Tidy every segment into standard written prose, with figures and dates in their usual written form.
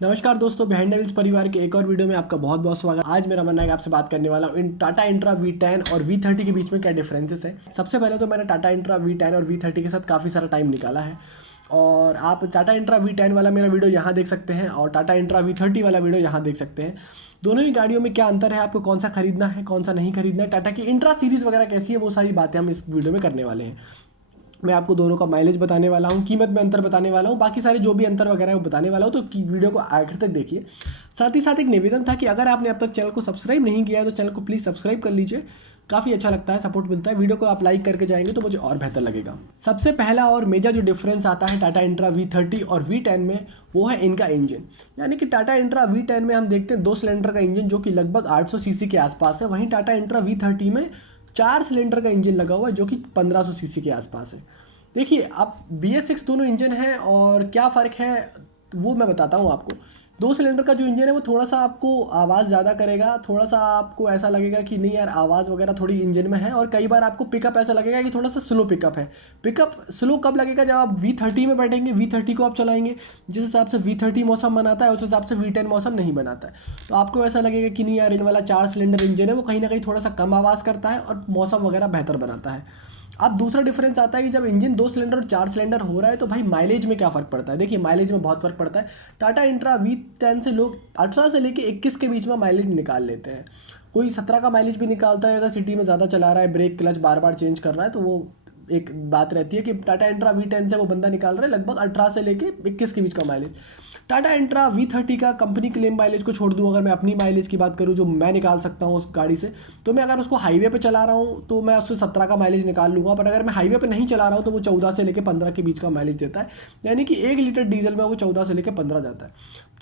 नमस्कार दोस्तों, behind the wheels परिवार के एक और वीडियो में आपका बहुत बहुत स्वागत। आज मेरा मन है कि आपसे बात करने वाला हूँ इन टाटा इंट्रा V10 और V30 के बीच में क्या डिफरेंसेस है। सबसे पहले तो मैंने टाटा इंट्रा V10 और V30 के साथ काफ़ी सारा टाइम निकाला है और आप टाटा इंट्रा V10 वाला मेरा वीडियो यहाँ देख सकते हैं और टाटा इंट्रा V30 वाला वीडियो यहाँ देख सकते हैं। दोनों ही गाड़ियों में क्या अंतर है, आपको कौन सा खरीदना है, कौन सा नहीं खरीदना है, टाटा की इंट्रा सीरीज़ वगैरह कैसी है, वो सारी बातें हम इस वीडियो में करने वाले हैं। मैं आपको दोनों का माइलेज बताने वाला हूँ, कीमत में अंतर बताने वाला हूँ, बाकी सारे जो भी अंतर वगैरह है वो बताने वाला हूँ। तो वीडियो को आखिर तक देखिए। साथ ही साथ एक निवेदन था कि अगर आपने अब तक चैनल को सब्सक्राइब नहीं किया है तो चैनल को प्लीज़ सब्सक्राइब कर लीजिए। काफ़ी अच्छा लगता है, सपोर्ट मिलता है। वीडियो को आप लाइक करके जाएंगे तो मुझे और बेहतर लगेगा। सबसे पहला और मेजर जो डिफरेंस आता है टाटा इंट्रा V30 और V10 में, वो है इनका इंजन। यानी कि टाटा इंट्रा V10 में हम देखते हैं 2 सिलेंडर का इंजन जो कि लगभग 800 सीसी के आसपास है। वहीं टाटा इंट्रा V30 में 4 सिलेंडर का इंजन लगा हुआ है जो कि 1500 सीसी के आसपास है। देखिए, अब BS6 दोनों इंजन हैं और क्या फ़र्क है वो मैं बताता हूँ आपको। 2 सिलेंडर का जो इंजन है वो थोड़ा सा आपको आवाज़ ज़्यादा करेगा, थोड़ा सा आपको ऐसा लगेगा कि नहीं यार आवाज़ वगैरह थोड़ी इंजन में है, और कई बार आपको पिकअप ऐसा लगेगा कि थोड़ा सा स्लो पिकअप है। पिकअप स्लो कब लगेगा, जब आप V30 में बैठेंगे, V30 को आप चलाएंगे, जिस हिसाब से V30 मौसम बनाता है उस हिसाब से V10 मौसम नहीं बनाता है। तो आपको ऐसा लगेगा कि नहीं यार इन वाला 4 सिलेंडर इंजन है वो कहीं ना कहीं थोड़ा सा कम आवाज़ करता है और मौसम वगैरह बेहतर बनाता है। अब दूसरा डिफरेंस आता है कि जब इंजन 2 सिलेंडर और 4 सिलेंडर हो रहा है तो भाई माइलेज में क्या फ़र्क पड़ता है। देखिए, माइलेज में बहुत फ़र्क पड़ता है। टाटा इंट्रा V10 से लोग 18 से लेके 21 के बीच में माइलेज निकाल लेते हैं। कोई 17 का माइलेज भी निकालता है अगर सिटी में ज़्यादा चला रहा है, ब्रेक क्लच बार बार चेंज कर रहा है, तो वो एक बात रहती है कि टाटा इंट्रा V10 से वो बंदा निकाल रहा है लगभग 18 से लेके 21 के बीच का माइलेज। टाटा इंट्रा V30 का कंपनी क्लेम माइलेज को छोड़ दूँ, अगर मैं अपनी माइलेज की बात करूँ जो मैं निकाल सकता हूँ उस गाड़ी से, तो मैं अगर उसको हाईवे पे चला रहा हूँ तो मैं उससे 17 का माइलेज निकाल लूँगा। पर अगर मैं हाईवे पे नहीं चला रहा हूँ तो वो 14 से लेकर 15 के बीच का माइलेज देता है। यानी कि 1 लीटर डीजल में वो 14 से लेकर 15 जाता है,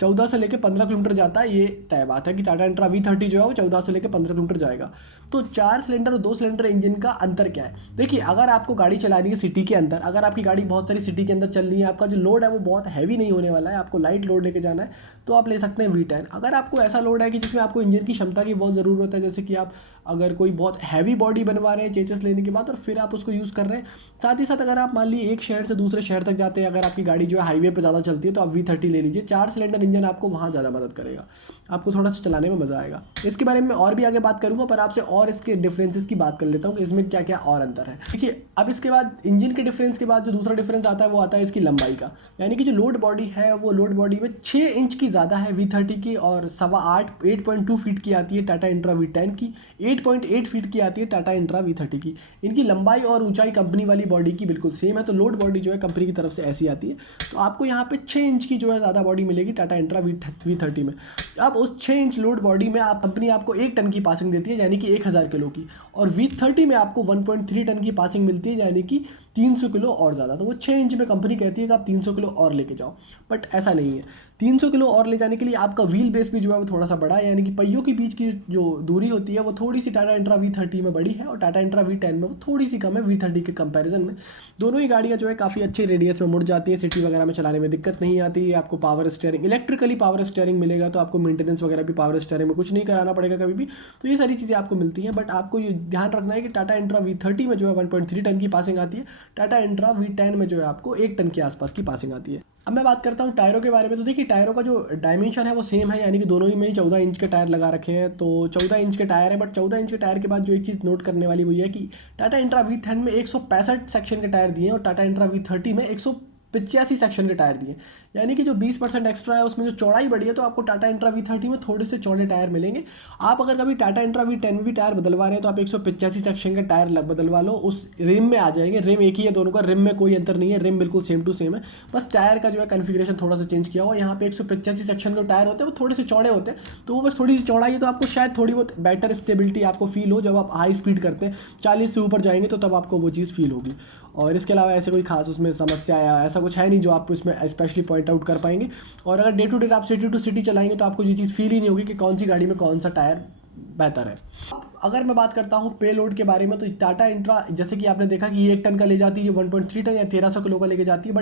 14 से लेकर 15 किलोमीटर जाता है। ये तय बात है कि टाटा इंट्रा V30 जो है वो 14 से लेकर 15 किलोमीटर जाएगा। तो 4 सिलेंडर और 2 सिलेंडर इंजन का अंतर क्या है। देखिए, अगर आपको गाड़ी चलानी है सिटी के अंदर, अगर आपकी गाड़ी बहुत सारी सिटी के अंदर चल रही है, आपका जो लोड है वो बहुत हैवी नहीं होने वाला है, आपको लाइट लोड लेके जाना है, तो आप ले सकते हैं V10। अगर आपको ऐसा लोड है कि जिसमें आपको इंजन की क्षमता की बहुत ज़रूरत है, जैसे कि आप अगर कोई बहुत हैवी बॉडी बनवा रहे हैं चेसिस लेने के बाद और फिर आप उसको यूज़ कर रहे हैं, साथ ही साथ अगर आप मान लीजिए एक शहर से दूसरे शहर तक जाते हैं, अगर आपकी गाड़ी जो है हाईवे पर ज़्यादा चलती है, तो आप V30 ले लीजिए। 4 सिलेंडर इंजन आपको वहाँ ज़्यादा मदद करेगा, आपको थोड़ा सा चलाने में मज़ा आएगा। इसके बारे में और भी आगे बात करूँगा, पर आपसे और इसके डिफरेंसेस की बात कर लेता हूँ कि इसमें क्या क्या और अंतर है। देखिए, अब इसके बाद इंजन के डिफरेंस के बाद जो दूसरा डिफरेंस आता है वो आता है इसकी लंबाई का। यानी कि जो लोड बॉडी है वो लोड बॉडी में 6 इंच की ज़्यादा है V30 की, और 8.2 फीट की आती है टाटा इंट्रा V10 की, 8.8 फीट की आती है टाटा इंट्रा V30 की। इनकी लंबाई और ऊंचाई कंपनी वाली बॉडी की बिल्कुल सेम है, तो लोड बॉडी जो है कंपनी की तरफ से ऐसी आती है। तो आपको यहाँ पे 6 इंच की जो है ज़्यादा बॉडी मिलेगी टाटा इंट्रा V30 में। अब उस 6 इंच लोड बॉडी में कंपनी आपको 1 टन की पासिंग देती है, यानी कि 1000 किलो की, और V30 में आपको 1.3 टन की पासिंग मिलती है, यानी कि 300 किलो और ज़्यादा। तो वो 6 इंच में कंपनी कहती है कि आप 300 किलो और लेके जाओ, बट ऐसा नहीं है। 300 किलो और ले जाने के लिए आपका व्हील बेस भी जो है वो थोड़ा सा बड़ा है, यानी कि पहियों के बीच की जो दूरी होती है वो थोड़ी सी टाटा इंट्रा V30 में बड़ी है और टाटा इंट्रा V10 में वो थोड़ी सी कम है V30 के कंपैरिजन में। दोनों ही गाड़ियाँ जो है काफ़ी अच्छे रेडियस में मुड़ जाती है, सिटी वगैरह में चलाने में दिक्कत नहीं आती है। आपको power steering, electrically power steering मिलेगा, तो आपको मेंटेनेंस वगैरह भी पावर स्टीयरिंग में कुछ नहीं कराना पड़ेगा कभी भी। तो ये सारी चीज़ें आपको मिलती हैं, बट आपको ये ध्यान रखना है कि टाटा इंट्रा V30 में जो है 1.3 टन की पासिंग आती है, टाटा इंट्रा V10 में जो है आपको 1 टन के आसपास की पासिंग आती है। अब मैं बात करता हूँ टायरों के बारे में। तो देखिए, टायरों का जो डायमेंशन है वो सेम है, यानी कि दोनों ही में ही 14 इंच के टायर लगा रखे हैं। तो 14 इंच के टायर है, बट 14 इंच के टायर के बाद जो एक चीज़ नोट करने वाली वो ये है कि टाटा इंट्रा V10 में 165 सेक्शन के टायर दिए हैं और टाटा इंट्रा V30 में 185 सेक्शन के टायर दिए। यानी कि जो 20% एक्स्ट्रा है उसमें जो चौड़ाई बढ़ी है, तो आपको टाटा इंट्रा V30 में थोड़े से चौड़े टायर मिलेंगे। आप अगर कभी टाटा इंट्रा V10 में भी टायर बदलवा रहे हैं तो आप 185 सेक्शन के टायर बदलवा लो, उस रिम में आ जाएंगे। रिम एक ही है दोनों का, रिम में कोई अंतर नहीं है, रिम बिल्कुल सेम टू सेम है, बस टायर का जो है कन्फिग्रेशन थोड़ा सा चेंज किया हुआ। यहाँ पे 185 सेक्शन के टायर होते हैं, वो थोड़े से चौड़े होते हैं, तो वो बस थोड़ी सी चौड़ाई है, तो आपको शायद थोड़ी बहुत बेटर स्टेबिलिटी आपको फील हो जब आप हाई स्पीड करते हैं। 40 से ऊपर जाएंगे तो तब आपको वो चीज़ फील होगी। और इसके अलावा ऐसे कोई खास उसमें समस्या या ऐसा कुछ है नहीं जो आप उसमें स्पेशली पॉइंट आउट कर पाएंगे। और अगर डे टू डे आप सिटी टू सिटी चलाएंगे तो आपको ये चीज़ फील ही नहीं होगी कि कौन सी गाड़ी में कौन सा टायर बेहतर है। अगर मैं बात करता हूँ पे लोड के बारे में, तो टाटा इंट्रा जैसे कि आपने देखा कि ये 1 टन का ले जाती है, 1.3 टन या 1300 किलो का लेके जाती है,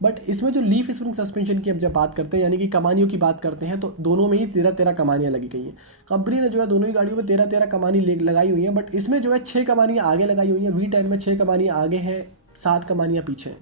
बट इसमें जो लीफ स्प्रिंग सस्पेंशन की अब जब बात करते हैं, यानी कि कमानियों की बात करते हैं, तो दोनों में ही 13 कमानियाँ लगी गई हैं। कंपनी ने जो है दोनों ही गाड़ियों में 13 कमानी लगाई हुई हैं, बट इसमें जो है 6 कमानियाँ आगे लगाई हुई हैं। V10 में 6 कमानियाँ आगे हैं, 7 कमानियाँ पीछे हैं।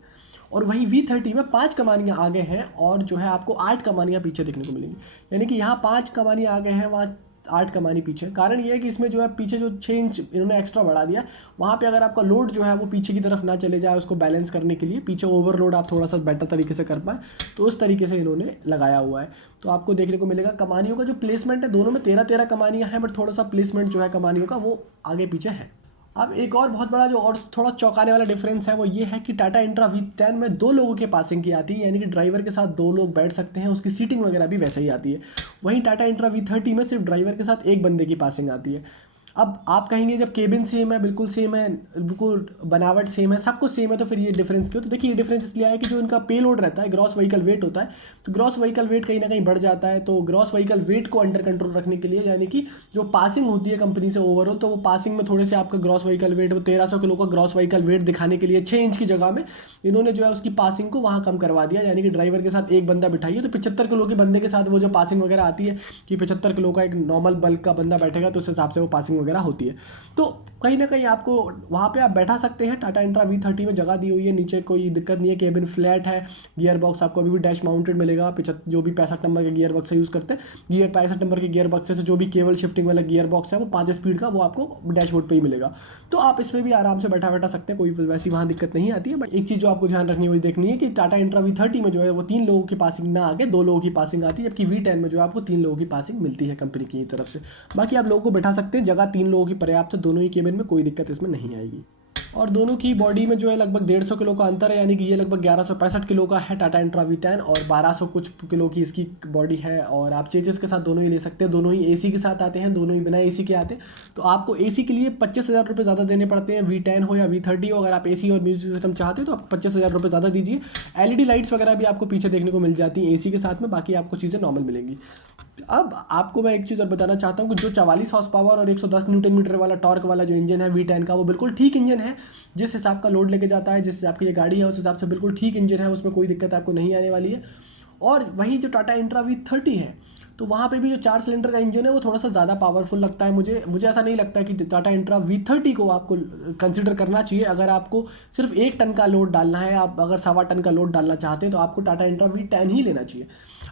और वहीं V30 में 5 कमानियाँ आगे हैं और जो है आपको 8 कमानियाँ पीछे देखने को मिलेंगी। यानी कि यहाँ 5 कमानियाँ आगे हैं, वहाँ 8 कमानी पीछे। कारण ये है कि इसमें जो है पीछे जो 6 इंच इन्होंने एक्स्ट्रा बढ़ा दिया, वहाँ पे अगर आपका लोड जो है वो पीछे की तरफ ना चले जाए, उसको बैलेंस करने के लिए पीछे ओवरलोड आप थोड़ा सा बेटर तरीके से कर पाए, तो उस तरीके से इन्होंने लगाया हुआ है। तो आपको देखने को मिलेगा कमानियों का जो प्लेसमेंट है, दोनों में 13-13 कमानियाँ हैं, बट थोड़ा सा प्लेसमेंट जो है कमानियों का वो आगे पीछे है। अब एक और बहुत बड़ा जो और थोड़ा चौंकाने वाला डिफरेंस है वो ये है कि टाटा इंट्रा V10 में 2 लोगों के पासिंग की आती है, यानी कि ड्राइवर के साथ 2 लोग बैठ सकते हैं, उसकी सीटिंग वगैरह भी वैसे ही आती है। वहीं टाटा इंट्रा V30 में सिर्फ ड्राइवर के साथ एक बंदे की पासिंग आती है। अब आप कहेंगे जब केबिन सेम है, बिल्कुल सेम है, बिल्कुल बनावट सेम है, सब कुछ सेम है, तो फिर ये डिफरेंस क्यों? तो देखिए ये डिफरेंस इसलिए है कि जो इनका पे लोड रहता है, ग्रॉस व्हीकल वेट होता है, तो ग्रॉस व्हीकल वेट कहीं ना कहीं बढ़ जाता है। तो ग्रॉस व्हीकल वेट को अंडर कंट्रोल रखने के लिए, यानी कि जो पासिंग होती है कंपनी से ओवरऑल, तो वो पासिंग में थोड़े से आपका ग्रॉस व्हीकल वेट, वो 1300 किलो का ग्रॉस व्हीकल वेट दिखाने के लिए 6 इंच की जगह में इन्होंने जो है उसकी पासिंग को वहाँ कम करवा दिया। यानी कि ड्राइवर के साथ एक बंदा बिठाइए तो 75 किलो के बंदे के साथ वो जो पासिंग वगैरह आती है कि 75 किलो का एक नॉर्मल बल्क का बंदा बैठेगा, तो उस हिसाब से वो पासिंग वगैरह होती है। तो कहीं ना कहीं आपको वहाँ पे आप बैठा सकते हैं। टाटा इंट्रा V30 में जगह दी हुई है, नीचे कोई दिक्कत नहीं है, केबिन फ्लैट है, गियर बॉक्स आपको अभी भी डैश माउंटेड मिलेगा। जो भी 65 नंबर के गियर बॉक्स से यूज़ करते हैं, ये 65 नंबर के गियर बॉक्स से जो भी केबल शिफ्टिंग वाला गियर बॉक्स है वो 5 स्पीड का, वो आपको डैशबोर्ड पे ही मिलेगा। तो आप इसमें भी आराम से बैठा सकते हैं, कोई वैसी वहाँ दिक्कत नहीं आती है। बट एक चीज़ जो आपको ध्यान रखनी है वो देखनी है कि टाटा इंट्रा V30 में जो है वो 3 लोगों की पासिंग ना आके 2 लोगों की पासिंग आती है, जबकि V10 में जो आपको 3 लोगों की पासिंग मिलती है कंपनी की तरफ से। बाकी आप लोगों को बैठा सकते हैं, जगह 3 लोगों की पर्याप्त है, दोनों ही केबिन में कोई दिक्कत इसमें नहीं आएगी। और दोनों की बॉडी में जो है लगभग 150 किलो का अंतर है, यानी कि ये लगभग 1165 किलो का है टाटा इंट्रा V10 और 1200 कुछ किलो की इसकी बॉडी है। और आप चेजेस के साथ दोनों ही ले सकते हैं, दोनों ही एसी के साथ आते हैं, दोनों ही बिना एसी के आते हैं। तो आपको एसी के लिए 25,000 रुपये ज़्यादा देने पड़ते हैं, V10 हो या V30 हो। अगर आप एसी और म्यूजिक सिस्टम चाहते हैं तो आप 25,000 रुपये ज़्यादा दीजिए। LED लाइट्स वगैरह भी आपको पीछे देखने को मिल जाती हैं एसी के साथ में, बाकी आपको चीज़ें नॉर्मल मिलेंगी। अब आपको मैं एक चीज़ और बताना चाहता हूँ कि जो 44 हॉर्स पावर और 110 न्यूटन मीटर वाला टॉर्क वाला जो इंजन है V10 का, वो बिल्कुल ठीक इंजन है। जिस हिसाब का लोड लेके जाता है, जिस हिसाब की ये गाड़ी है, उस हिसाब से बिल्कुल ठीक इंजन है, उसमें कोई दिक्कत आपको नहीं आने वाली है। और वहीं जो टाटा इंट्रा V30 है, तो वहाँ पे भी जो 4 सिलेंडर का इंजन है वो थोड़ा सा ज़्यादा पावरफुल लगता है मुझे ऐसा नहीं लगता है कि टाटा इंट्रा V30 को आपको कंसिडर करना चाहिए। अगर आपको सिर्फ 1 टन का लोड डालना है, आप अगर 1.25 टन का लोड डालना चाहते हैं, तो आपको टाटा इंट्रा V10 ही लेना चाहिए।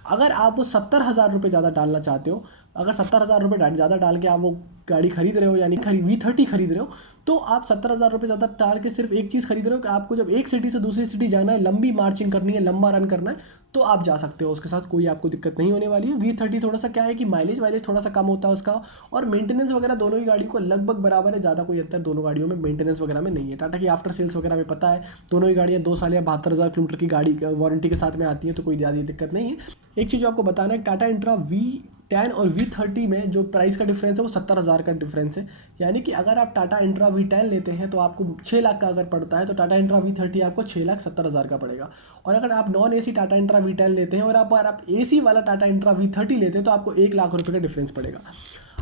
अगर आप वो 70,000 रुपये ज़्यादा डालना चाहते हो, अगर 70,000 रुपये ज़्यादा डाल के आप वो गाड़ी खरीद रहे हो, यानी V30 खरीद रहे हो, तो आप 70,000 रुपये ज़्यादा डाल के सिर्फ एक चीज़ खरीद रहे हो कि आपको जब एक सिटी से दूसरी सिटी जाना है, लंबी मार्चिंग करनी है, लंबा रन करना है, तो आप जा सकते हो, उसके साथ कोई आपको दिक्कत नहीं होने वाली है। V30 थोड़ा सा क्या है कि माइलेज थोड़ा सा कम होता है उसका, और मेंटेनेंस वगैरह दोनों ही गाड़ी को लगभग बराबर है, ज़्यादा कोई अंतर दोनों गाड़ियों में मेंटेनेंस वगैरह में नहीं है। टाटा की आफ्टर सेल्स वगैरह में पता है, दोनों ही गाड़ियाँ 2 साल या 72,000 किलोमीटर की गाड़ी वारंटी के साथ में आती हैं, तो कोई ज़्यादा दिक्कत नहीं है। एक चीज़ आपको बताना है, टाटा इंट्रा V10 और V30 में जो प्राइस का डिफरेंस है वो 70,000 का डिफरेंस है। यानी कि अगर आप टाटा इंट्रा V10 लेते हैं तो आपको 6 लाख का अगर पड़ता है, तो टाटा इंट्रा V30 आपको 6,70,000 का पड़ेगा। और अगर आप non AC Tata intra V10 लेते हैं और आप एसी वाला टाटा इंट्रा V30 लेते हैं, तो आपको 1 लाख रुपये का डिफरेंस पड़ेगा।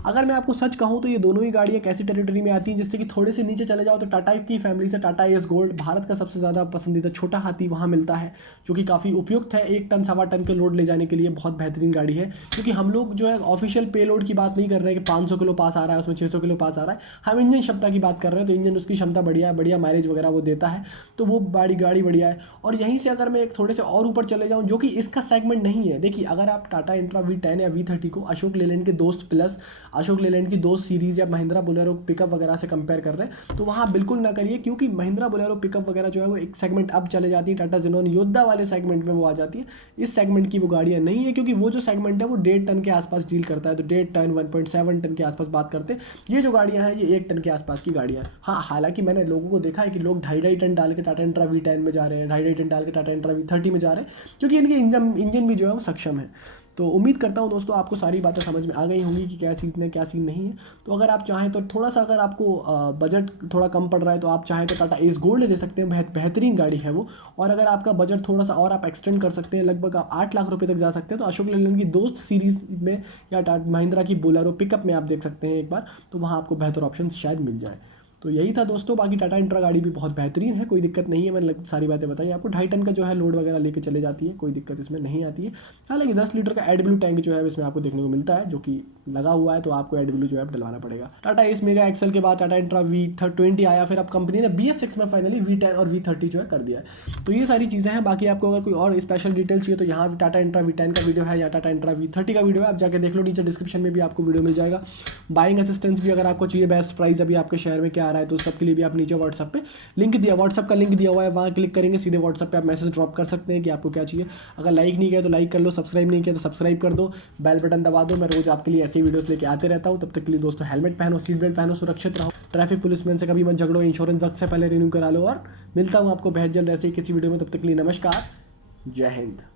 अगर मैं आपको सच कहूँ तो ये दोनों ही गाड़ियाँ कैसी टेरिटरी में आती हैं, जिससे कि थोड़े से नीचे चले जाओ तो टाटा की फैमिली से टाटा एस गोल्ड, भारत का सबसे ज़्यादा पसंदीदा छोटा हाथी वहाँ मिलता है, जो कि काफ़ी उपयुक्त है 1 टन 1.25 टन के लोड ले जाने के लिए। बहुत बेहतरीन गाड़ी है, क्योंकि हम लोग जो है ऑफिशियल पे लोड की बात नहीं कर रहे हैं कि 500 किलो पास आ रहा है, उसमें 600 किलो पास आ रहा है। हम इंजन क्षमता की बात कर रहे हैं, तो इंजन उसकी क्षमता बढ़िया है, बढ़िया माइलेज वगैरह वो देता है, तो वो गाड़ी बढ़िया है। और यहीं से अगर मैं एक थोड़े से और ऊपर चले जाऊँ, जो कि इसका सेगमेंट नहीं है, देखिए अगर आप टाटा इंट्रा V10 या V30 को अशोक लेलैंड के दोस्त प्लस, अशोक लेलैंड की दोस्त सीरीज़ या महिंद्रा बोलेरो पिकअप वगैरह से कंपेयर कर रहे हैं, तो वहाँ बिल्कुल ना करिए, क्योंकि महिंद्रा बोलेरो पिकअप वगैरह जो है वो एक सेगमेंट अब चले जाती है, टाटा ज़ेनॉन योद्धा वाले सेगमेंट में वो आ जाती है। इस सेगमेंट की वो गाड़ियाँ नहीं है, क्योंकि वो जो सेगमेंट है वो 1.5 टन के आसपास डील करता है, तो 1.5 टन 1.7 टन के आसपास बात करते हैं। ये जो गाड़ियाँ हैं ये 1 टन के आसपास की गाड़ियाँ हैं। हाँ, हालांकि मैंने लोगों को देखा है कि लोग 2.5 टन डाल के टाटा इंट्रा V10 में जा रहे हैं, 2.5 टन डाल के टाटा इंट्रा V30 में जा रहे हैं, क्योंकि इनके इंजन भी जो है वो सक्षम है। तो उम्मीद करता हूँ दोस्तों आपको सारी बातें समझ में आ गई होंगी कि क्या सीन है क्या सीन नहीं है। तो अगर आप चाहें तो थोड़ा सा, अगर आपको बजट थोड़ा कम पड़ रहा है, तो आप चाहें तो टाटा एस गोल्ड ले सकते हैं, बेहतरीन गाड़ी है वो। और अगर आपका बजट थोड़ा सा और आप एक्सटेंड कर सकते हैं, लगभग आप 8 लाख रुपये तक जा सकते हैं, तो अशोक लेलैंड की दोस्त सीरीज़ में या महिंद्रा की बोलेरो पिकअप में आप देख सकते हैं एक बार, तो वहाँ आपको बेहतर ऑप्शन शायद मिल जाए। तो यही था दोस्तों, बाकी टाटा इंट्रा गाड़ी भी बहुत बेहतरीन है, कोई दिक्कत नहीं है। मैंने सारी बातें बताई आपको। 2.5 टन का जो है लोड वगैरह लेके चले जाती है, कोई दिक्कत इसमें नहीं आती है। हालांकि 10 लीटर का एडब्ल्यू टैंक जो है इसमें आपको देखने को मिलता है, जो कि लगा हुआ है, तो आपको एडब्ल्यू जो है डलवाना पड़ेगा। टाटा एस मेगा एक्सेल के बाद टाटा इंट्रा V20 आया, फिर अब कंपनी ने BS6 में फाइनली V10 और V30 जो है कर दिया है। तो ये सारी चीज़ें हैं। बाकी आपको अगर कोई और स्पेशल डिटेल चाहिए तो यहाँ टाटा इंट्रा V10 का वीडियो है या टाटा इंट्रा V30 का वीडियो है, आप जाके देख लो, नीचे डिस्क्रिप्शन में भी आपको वीडियो मिल जाएगा। बाइंग असिस्टेंस भी अगर आपको चाहिए, बेस्ट प्राइस अभी आपके शहर में क्या आ रहा है, तो सबके लिए भी आप नीचे व्हाट्सअप पे लिंक दिया, व्हाट्सअप का लिंक दिया हुआ है, वहाँ क्लिक करेंगे सीधे व्हाट्सअप पे आप मैसेज ड्रॉप कर सकते हैं कि आपको क्या चाहिए। अगर लाइक नहीं किया तो लाइक कर लो, सब्सक्राइब नहीं किया तो सब्सक्राइब कर दो, बेल बटन दबा दो। मैं रोज आपके लिए ऐसे वीडियोस लेके आते रहता हूँ। तब तक के लिए दोस्तों हेलमेट पहनो, सीट बेल्ट पहनो, सुरक्षित रहो, ट्रैफिक पुलिसमैन से कभी मत झगड़ो, इंश्योरेंस वक्त से पहले रिन्यू करा लो। और मिलता हूँ आपको बहुत जल्द ऐसे ही किसी वीडियो में। तब तक के लिए नमस्कार, जय हिंद।